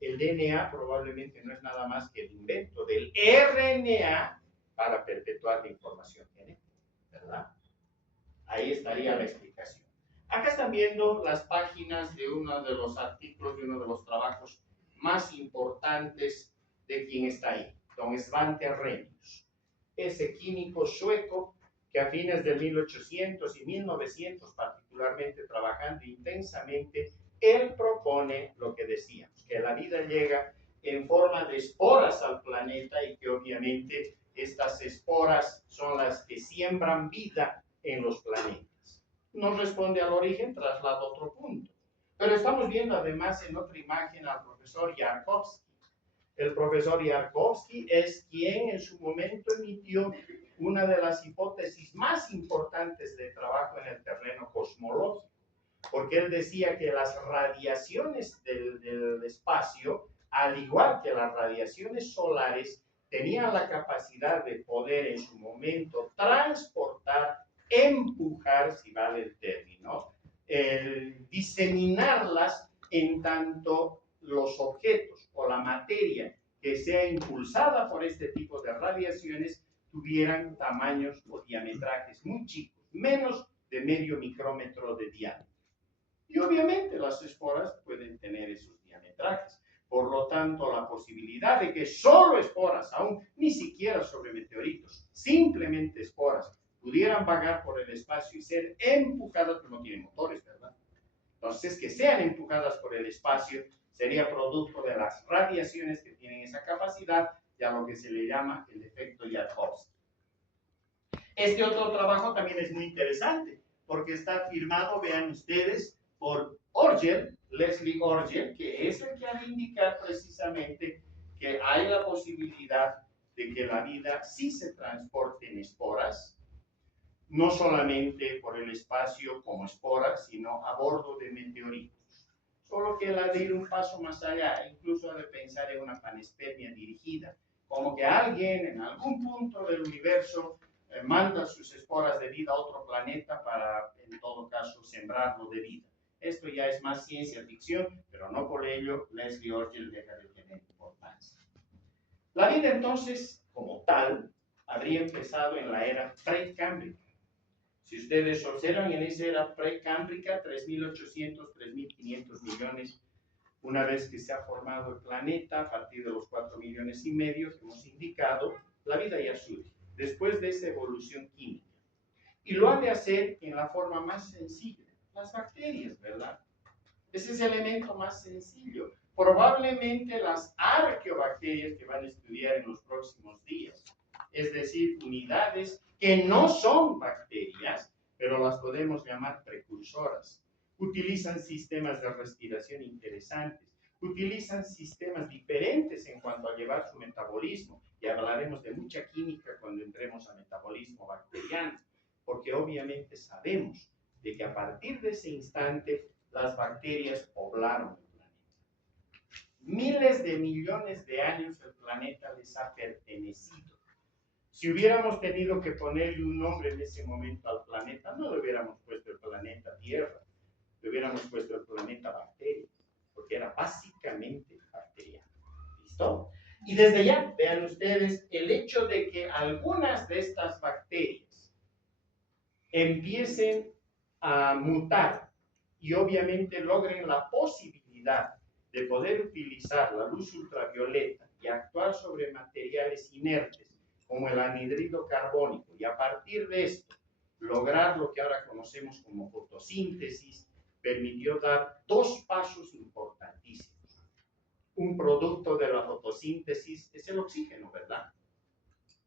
el DNA probablemente no es nada más que el invento del RNA para perpetuar la información genética, ¿verdad? Ahí estaría la explicación. Acá están viendo las páginas de uno de los artículos, de uno de los trabajos más importantes de quien está ahí, don Svante Arrhenius, ese químico sueco que a fines de 1800 y 1900 particularmente trabajando intensamente, él propone lo que decíamos, que la vida llega en forma de esporas al planeta y que obviamente estas esporas son las que siembran vida en los planetas. Nos responde al origen, traslado a otro punto. Pero estamos viendo además en otra imagen al profesor Yarkovsky. El profesor Yarkovsky es quien en su momento emitió una de las hipótesis más importantes de trabajo en el terreno cosmológico, porque él decía que las radiaciones del espacio, al igual que las radiaciones solares, tenían la capacidad de poder en su momento transportar, empujar, si vale el término, diseminarlas en tanto los objetos o la materia que sea impulsada por este tipo de radiaciones tuvieran tamaños o diametrajes muy chicos, menos de medio micrómetro de diámetro. Y obviamente las esporas pueden tener esos diametrajes. Por lo tanto, la posibilidad de que solo esporas, aún ni siquiera sobre meteoritos, simplemente esporas, pudieran vagar por el espacio y ser empujadas, pero no tienen motores, ¿verdad? Entonces, que sean empujadas por el espacio sería producto de las radiaciones que tienen esa capacidad y a lo que se le llama el efecto Yarkovsky. Este otro trabajo también es muy interesante porque está firmado, vean ustedes, por Orgel, Leslie Orgel, que es el que ha de indicar precisamente que hay la posibilidad de que la vida sí se transporte en esporas, no solamente por el espacio como esporas, sino a bordo de meteoritos. Solo que él ha de ir un paso más allá, incluso ha de pensar en una panspermia dirigida, como que alguien en algún punto del universo manda sus esporas de vida a otro planeta para, en todo caso, sembrarlo de vida. Esto ya es más ciencia ficción, pero no por ello Leslie Orgel deja de tener importancia. La vida entonces, como tal, habría empezado en la era precámbrica. Si ustedes observan, en esa era precámbrica, 3.800, 3.500 millones, una vez que se ha formado el planeta, a partir de los 4,5 millones que hemos indicado, la vida ya surge, después de esa evolución química. Y lo ha de hacer en la forma más sencilla, las bacterias, ¿verdad? Ese es el elemento más sencillo. Probablemente las arqueobacterias que van a estudiar en los próximos días, es decir, unidades que no son bacterias, pero las podemos llamar precursoras. Utilizan sistemas de respiración interesantes, utilizan sistemas diferentes en cuanto a llevar su metabolismo, y hablaremos de mucha química cuando entremos a metabolismo bacteriano, porque obviamente sabemos de que a partir de ese instante las bacterias poblaron el planeta. Miles de millones de años el planeta les ha pertenecido. Si hubiéramos tenido que ponerle un nombre en ese momento al planeta, no le hubiéramos puesto el planeta Tierra, le hubiéramos puesto el planeta Bacteria, porque era básicamente bacteriano. ¿Listo? Y desde ya, vean ustedes, el hecho de que algunas de estas bacterias empiecen a mutar y obviamente logren la posibilidad de poder utilizar la luz ultravioleta y actuar sobre materiales inertes como el anhidrido carbónico, y a partir de esto lograr lo que ahora conocemos como fotosíntesis, permitió dar dos pasos importantísimos. Un producto de la fotosíntesis es el oxígeno, ¿verdad?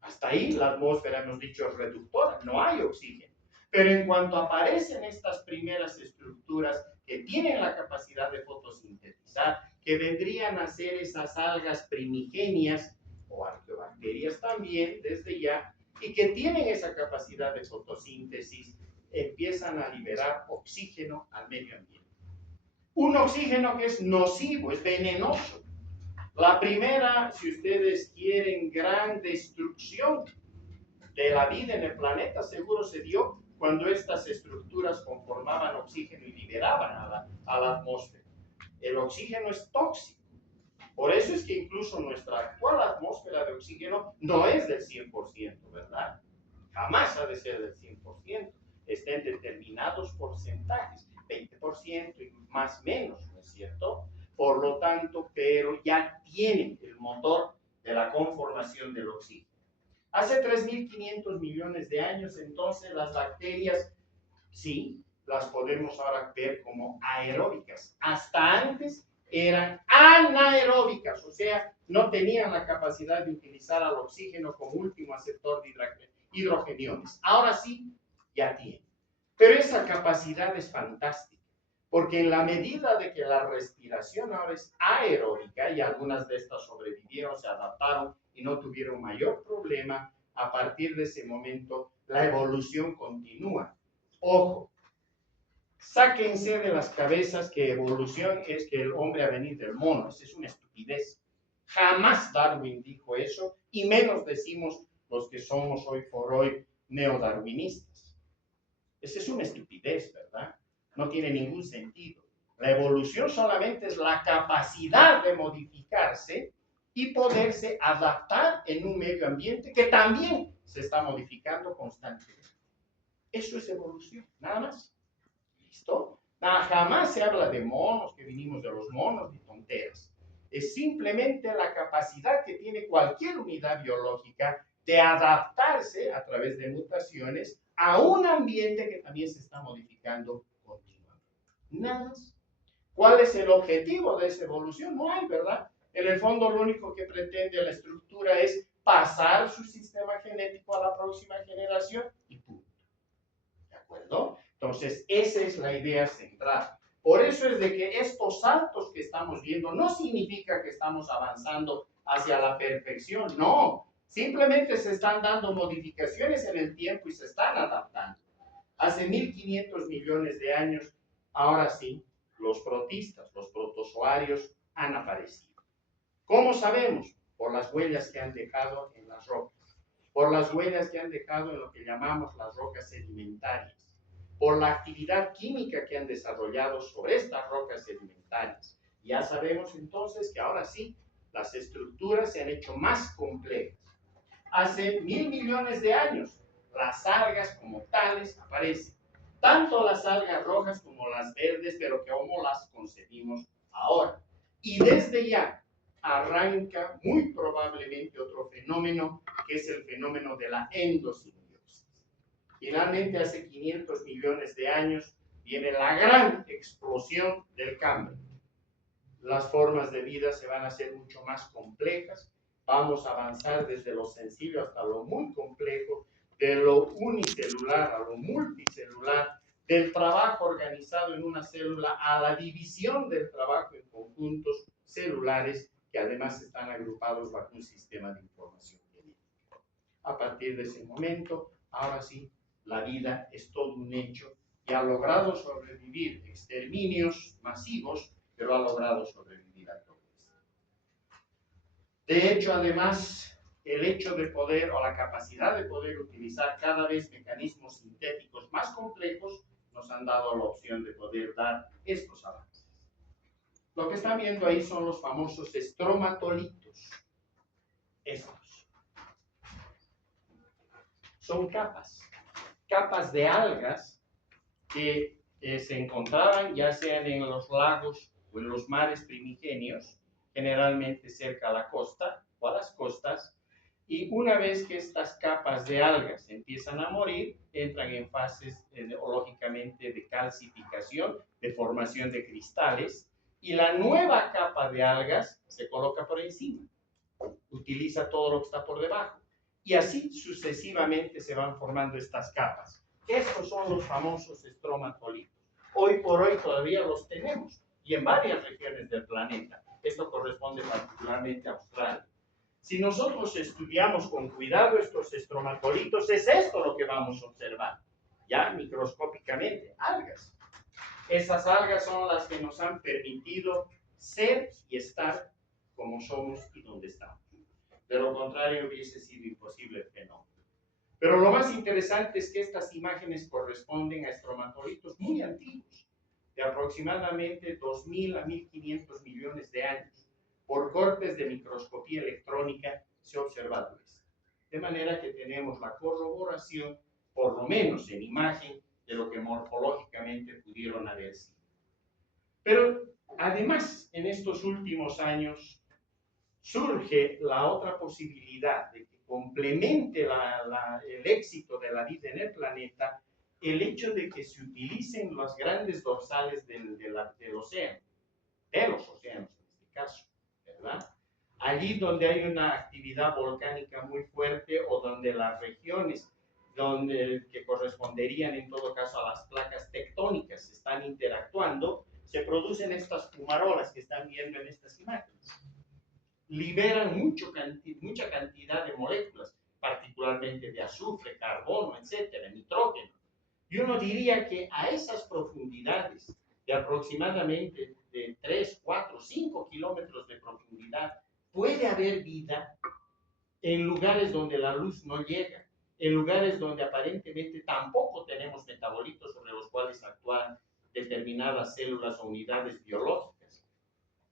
Hasta ahí la atmósfera, hemos dicho, es reductora, no hay oxígeno. Pero en cuanto aparecen estas primeras estructuras que tienen la capacidad de fotosintetizar, que vendrían a ser esas algas primigenias, o arqueobacterias también, desde ya, y que tienen esa capacidad de fotosíntesis, empiezan a liberar oxígeno al medio ambiente. Un oxígeno que es nocivo, es venenoso. La primera, si ustedes quieren, gran destrucción de la vida en el planeta seguro se dio cuando estas estructuras conformaban oxígeno y liberaban a la atmósfera. El oxígeno es tóxico. Por eso es que incluso nuestra actual atmósfera de oxígeno no es del 100%, ¿verdad? Jamás ha de ser del 100%. Está en determinados porcentajes, 20% y más menos, ¿no es cierto? Por lo tanto, pero ya tienen el motor de la conformación del oxígeno. Hace 3.500 millones de años, entonces, las bacterias, sí, las podemos ahora ver como aeróbicas. Hasta antes eran anaeróbicas, o sea, no tenían la capacidad de utilizar al oxígeno como último aceptor de hidrogeniones. Ahora sí, ya tienen. Pero esa capacidad es fantástica, porque en la medida de que la respiración ahora es aeróbica, y algunas de estas sobrevivieron, se adaptaron y no tuvieron mayor problema, a partir de ese momento la evolución continúa. Ojo, sáquense de las cabezas que evolución es que el hombre ha venido del mono. Esa es una estupidez. Jamás Darwin dijo eso, y menos decimos los que somos hoy por hoy neodarwinistas. Esa es una estupidez, ¿verdad? No tiene ningún sentido. La evolución solamente es la capacidad de modificarse y poderse adaptar en un medio ambiente que también se está modificando constantemente. Eso es evolución, nada más. ¿Listo? Jamás se habla de monos, que vinimos de los monos, ni tonteras. Es simplemente la capacidad que tiene cualquier unidad biológica de adaptarse a través de mutaciones a un ambiente que también se está modificando continuamente. Nada más. ¿Cuál es el objetivo de esa evolución? No hay, ¿verdad? En el fondo, lo único que pretende la estructura es pasar su sistema genético a la próxima generación y punto. ¿De acuerdo? Entonces, esa es la idea central. Por eso es de que estos saltos que estamos viendo no significa que estamos avanzando hacia la perfección. No, simplemente se están dando modificaciones en el tiempo y se están adaptando. Hace 1.500 millones de años, ahora sí, los protistas, los protozoarios han aparecido. ¿Cómo sabemos? Por las huellas que han dejado en las rocas, por las huellas que han dejado en lo que llamamos las rocas sedimentarias, por la actividad química que han desarrollado sobre estas rocas sedimentarias. Ya sabemos entonces que ahora sí, las estructuras se han hecho más complejas. Hace 1.000 millones de años, las algas como tales aparecen. Tanto las algas rojas como las verdes, pero que como las concebimos ahora. Y desde ya arranca muy probablemente otro fenómeno, que es el fenómeno de la endosimbiosis. Finalmente, hace 500 millones de años, viene la gran explosión del cambio. Las formas de vida se van a hacer mucho más complejas. Vamos a avanzar desde lo sencillo hasta lo muy complejo, de lo unicelular a lo multicelular, del trabajo organizado en una célula a la división del trabajo en conjuntos celulares que además están agrupados bajo un sistema de información genética. A partir de ese momento, ahora sí, la vida es todo un hecho y ha logrado sobrevivir exterminios masivos, pero ha logrado sobrevivir a todo esto. De hecho, además, el hecho de poder o la capacidad de poder utilizar cada vez mecanismos sintéticos más complejos nos han dado la opción de poder dar estos avances. Lo que están viendo ahí son los famosos estromatolitos. Estos son capas de algas que se encontraban ya sean en los lagos o en los mares primigenios, generalmente cerca a la costa o a las costas, y una vez que estas capas de algas empiezan a morir, entran en fases lógicamente de calcificación, de formación de cristales, y la nueva capa de algas se coloca por encima, utiliza todo lo que está por debajo, y así sucesivamente se van formando estas capas. Estos son los famosos estromatolitos. Hoy por hoy todavía los tenemos, y en varias regiones del planeta. Esto corresponde particularmente a Australia. Si nosotros estudiamos con cuidado estos estromatolitos, es esto lo que vamos a observar, ya microscópicamente, algas. Esas algas son las que nos han permitido ser y estar como somos y donde estamos. De lo contrario, hubiese sido imposible el fenómeno. Pero lo más interesante es que estas imágenes corresponden a estromatolitos muy antiguos, de aproximadamente 2.000 a 1.500 millones de años. Por cortes de microscopía electrónica se ha observado esto. De manera que tenemos la corroboración, por lo menos en imagen, de lo que morfológicamente pudieron haber sido. Pero además, en estos últimos años, surge la otra posibilidad de que complemente el éxito de la vida en el planeta, el hecho de que se utilicen los grandes dorsales del océano, de los océanos en este caso, ¿verdad? Allí donde hay una actividad volcánica muy fuerte o donde las regiones que corresponderían en todo caso a las placas tectónicas están interactuando, se producen estas fumarolas que están viendo en estas imágenes. Liberan mucha cantidad de moléculas, particularmente de azufre, carbono, etcétera, nitrógeno. Y uno diría que a esas profundidades de aproximadamente de 3, 4, 5 kilómetros de profundidad, puede haber vida en lugares donde la luz no llega, en lugares donde aparentemente tampoco tenemos metabolitos sobre los cuales actúan determinadas células o unidades biológicas.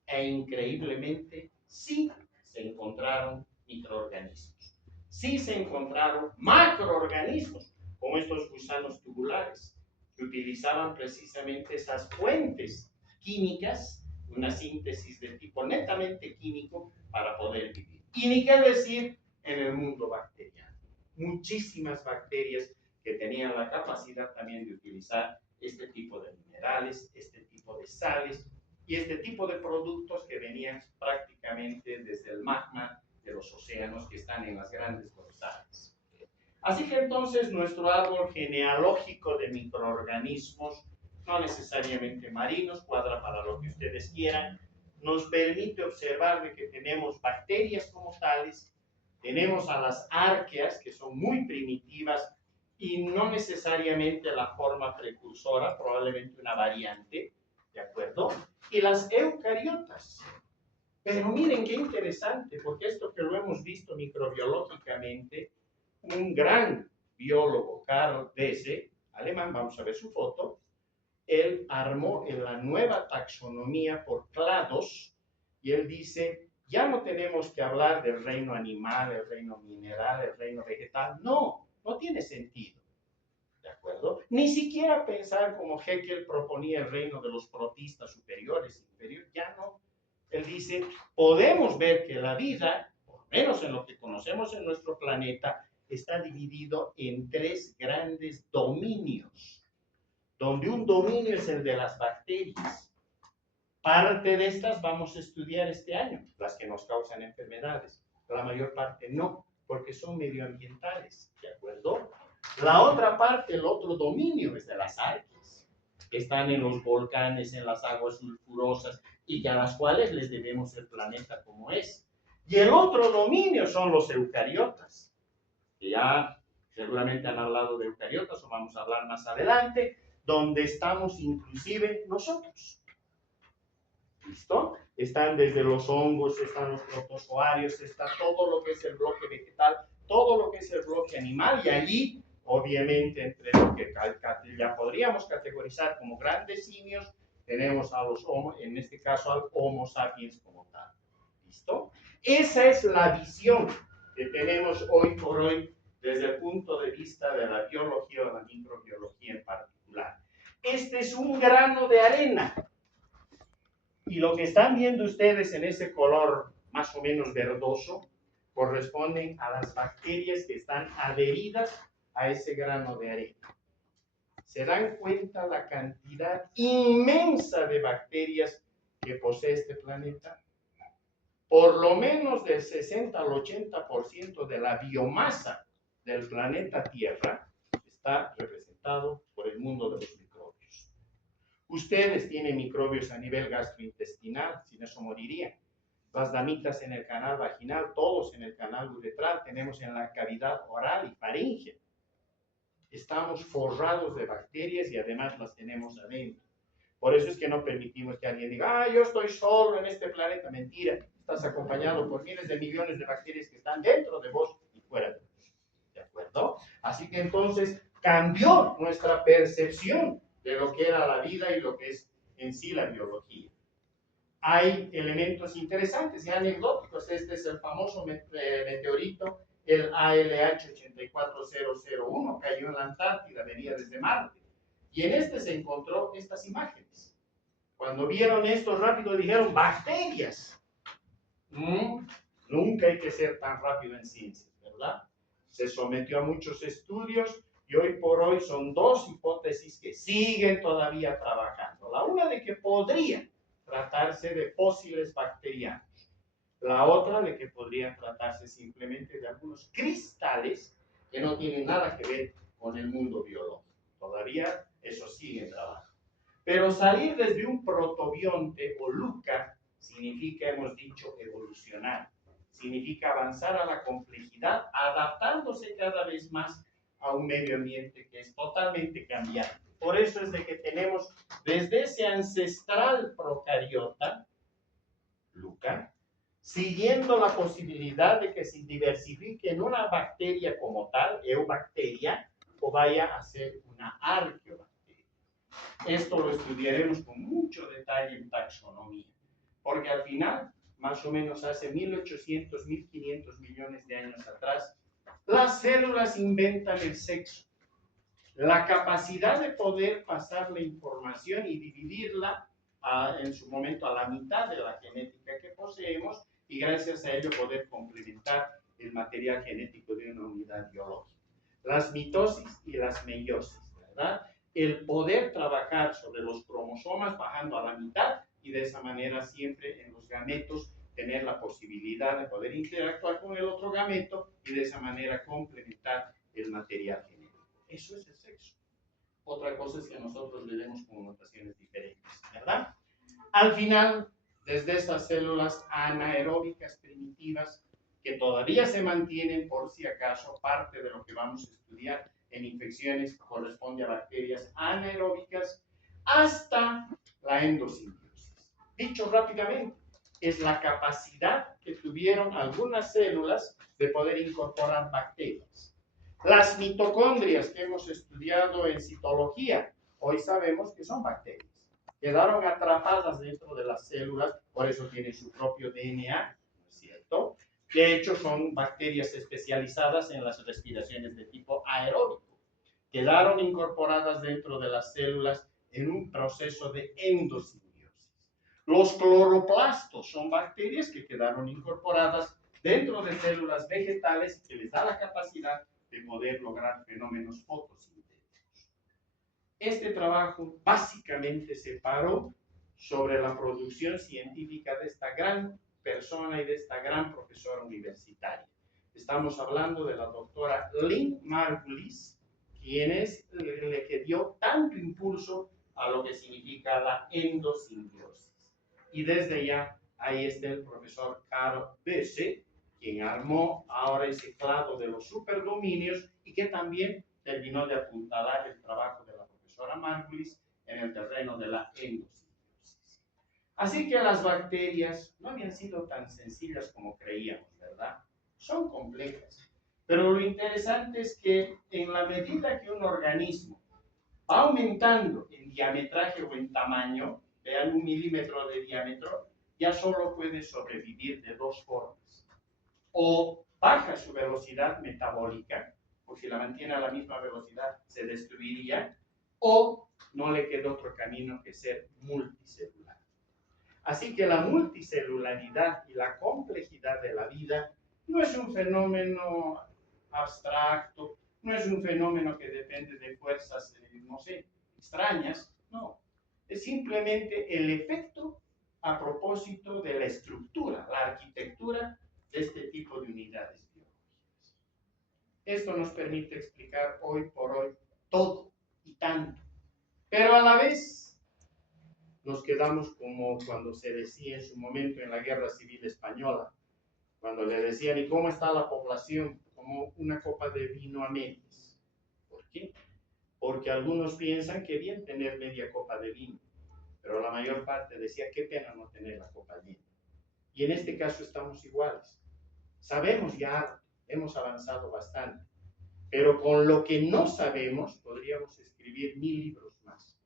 E increíblemente, sí se encontraron microorganismos, sí se encontraron macroorganismos, como estos gusanos tubulares, que utilizaban precisamente esas fuentes químicas, una síntesis de tipo netamente químico para poder vivir. Y ni qué decir en el mundo bacteriano. Muchísimas bacterias que tenían la capacidad también de utilizar este tipo de minerales, este tipo de sales y este tipo de productos que venían prácticamente desde el magma de los océanos que están en las grandes dorsales. Así que entonces nuestro árbol genealógico de microorganismos, no necesariamente marinos, cuadra para lo que ustedes quieran, nos permite observar de que tenemos bacterias como tales, tenemos a las arqueas, que son muy primitivas y no necesariamente la forma precursora, probablemente una variante, ¿de acuerdo? Y las eucariotas. Pero miren qué interesante, porque esto que lo hemos visto microbiológicamente, un gran biólogo, Carl Desse, alemán, vamos a ver su foto, él armó en la nueva taxonomía por clados y él dice, ya no tenemos que hablar del reino animal, el reino mineral, el reino vegetal. No, no tiene sentido. ¿De acuerdo? Ni siquiera pensar como Haeckel proponía el reino de los protistas superiores, inferiores, ya no. Él dice, podemos ver que la vida, por lo menos en lo que conocemos en nuestro planeta, está dividido en tres grandes dominios, donde un dominio es el de las bacterias. Parte de estas vamos a estudiar este año, las que nos causan enfermedades. La mayor parte no, porque son medioambientales, ¿de acuerdo? La otra parte, el otro dominio es de las arqueas, que están en los volcanes, en las aguas sulfurosas y a las cuales les debemos el planeta como es. Y el otro dominio son los eucariotas, que ya seguramente han hablado de eucariotas o vamos a hablar más adelante, donde estamos inclusive nosotros. ¿Listo? Están desde los hongos, están los protozoarios, está todo lo que es el bloque vegetal, todo lo que es el bloque animal, y allí, obviamente, entre lo que ya podríamos categorizar como grandes simios, tenemos a los homo, en este caso al Homo sapiens como tal. ¿Listo? Esa es la visión que tenemos hoy por hoy desde el punto de vista de la biología o la microbiología en particular. Este es un grano de arena. Y lo que están viendo ustedes en ese color más o menos verdoso corresponden a las bacterias que están adheridas a ese grano de arena. Se dan cuenta la cantidad inmensa de bacterias que posee este planeta. Por lo menos del 60 al 80% de la biomasa del planeta Tierra está representado por el mundo de los microbios. Ustedes tienen microbios a nivel gastrointestinal, sin eso morirían. Las damitas en el canal vaginal, todos en el canal uretral, tenemos en la cavidad oral y faríngea. Estamos forrados de bacterias y además las tenemos adentro. Por eso es que no permitimos que alguien diga, yo estoy solo en este planeta. Mentira, estás acompañado por miles de millones de bacterias que están dentro de vos y fuera de vos. ¿De acuerdo? Así que entonces cambió nuestra percepción de lo que era la vida y lo que es en sí la biología. Hay elementos interesantes y anecdóticos. Este es el famoso meteorito, el ALH 84001, cayó en la Antártida, venía desde Marte. Y en este se encontró estas imágenes. Cuando vieron esto rápido dijeron, bacterias. Nunca hay que ser tan rápido en ciencias, ¿verdad? Se sometió a muchos estudios y hoy por hoy son dos hipótesis que siguen todavía trabajando. La una de que podría tratarse de fósiles bacterianos. La otra de que podría tratarse simplemente de algunos cristales que no tienen nada que ver con el mundo biológico. Todavía eso sigue en trabajo. Pero salir desde un protobionte o LUCA significa, hemos dicho, evolucionar. Significa avanzar a la complejidad, adaptándose cada vez más a un medio ambiente que es totalmente cambiante. Por eso es de que tenemos desde ese ancestral procariota, LUCA, siguiendo la posibilidad de que se diversifique en una bacteria como tal, eubacteria, o vaya a ser una arqueobacteria. Esto lo estudiaremos con mucho detalle en taxonomía, porque al final, más o menos hace 1800, 1500 millones de años atrás, las células inventan el sexo. La capacidad de poder pasar la información y dividirla en su momento a la mitad de la genética que poseemos y gracias a ello poder complementar el material genético de una unidad biológica. Las mitosis y las meiosis, ¿verdad? El poder trabajar sobre los cromosomas bajando a la mitad y de esa manera siempre en los gametos tener la posibilidad de poder interactuar con el otro gameto y de esa manera complementar el material genético. Eso es el sexo. Otra cosa es que nosotros le demos connotaciones diferentes, ¿verdad? Al final, desde esas células anaeróbicas primitivas que todavía se mantienen, por si acaso, parte de lo que vamos a estudiar en infecciones corresponde a bacterias anaeróbicas, hasta la endosimbiosis. Dicho rápidamente, es la capacidad que tuvieron algunas células de poder incorporar bacterias. Las mitocondrias que hemos estudiado en citología, hoy sabemos que son bacterias. Quedaron atrapadas dentro de las células, por eso tienen su propio DNA, ¿no es cierto? De hecho, son bacterias especializadas en las respiraciones de tipo aeróbico. Quedaron incorporadas dentro de las células en un proceso de endosimbiosis. Los cloroplastos son bacterias que quedaron incorporadas dentro de células vegetales que les da la capacidad de poder lograr fenómenos fotosintéticos. Este trabajo básicamente se paró sobre la producción científica de esta gran persona y de esta gran profesora universitaria. Estamos hablando de la doctora Lynn Margulis, quien es el que dio tanto impulso a lo que significa la endosimbiosis. Y desde ya, ahí está el profesor Carl Besse, quien armó ahora ese clado de los superdominios y que también terminó de apuntalar el trabajo de la profesora Margulis en el terreno de la endosimbiosis. Así que las bacterias no habían sido tan sencillas como creíamos, ¿verdad? Son complejas. Pero lo interesante es que en la medida que un organismo va aumentando en diametraje o en tamaño, vean 1 milímetro de diámetro, ya solo puede sobrevivir de dos formas. O baja su velocidad metabólica, porque si la mantiene a la misma velocidad se destruiría, o no le queda otro camino que ser multicelular. Así que la multicelularidad y la complejidad de la vida no es un fenómeno abstracto, no es un fenómeno que depende de fuerzas, no sé, extrañas, no. Es simplemente el efecto a propósito de la estructura, la arquitectura de este tipo de unidades biológicas. Esto nos permite explicar hoy por hoy todo y tanto, pero a la vez nos quedamos como cuando se decía en su momento en la Guerra Civil Española, cuando le decían, ¿y cómo está la población? Como una copa de vino a medias. ¿Por qué? Porque algunos piensan que bien tener media copa de vino, pero la mayor parte decía, qué pena no tener la copa llena. Y en este caso estamos iguales. Sabemos ya, hemos avanzado bastante, pero con lo que no sabemos podríamos escribir 1000 libros más.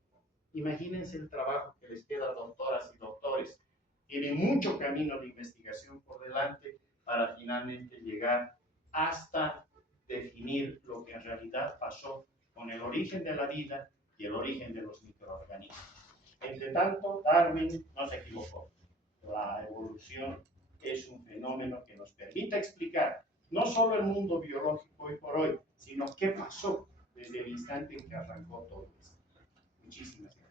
Imagínense el trabajo que les queda a doctoras y doctores. Tienen mucho camino de investigación por delante para finalmente llegar hasta definir lo que en realidad pasó con el origen de la vida y el origen de los microorganismos. Entre tanto, Darwin no se equivocó. La evolución es un fenómeno que nos permite explicar no solo el mundo biológico hoy por hoy, sino qué pasó desde el instante en que arrancó todo esto. Muchísimas gracias.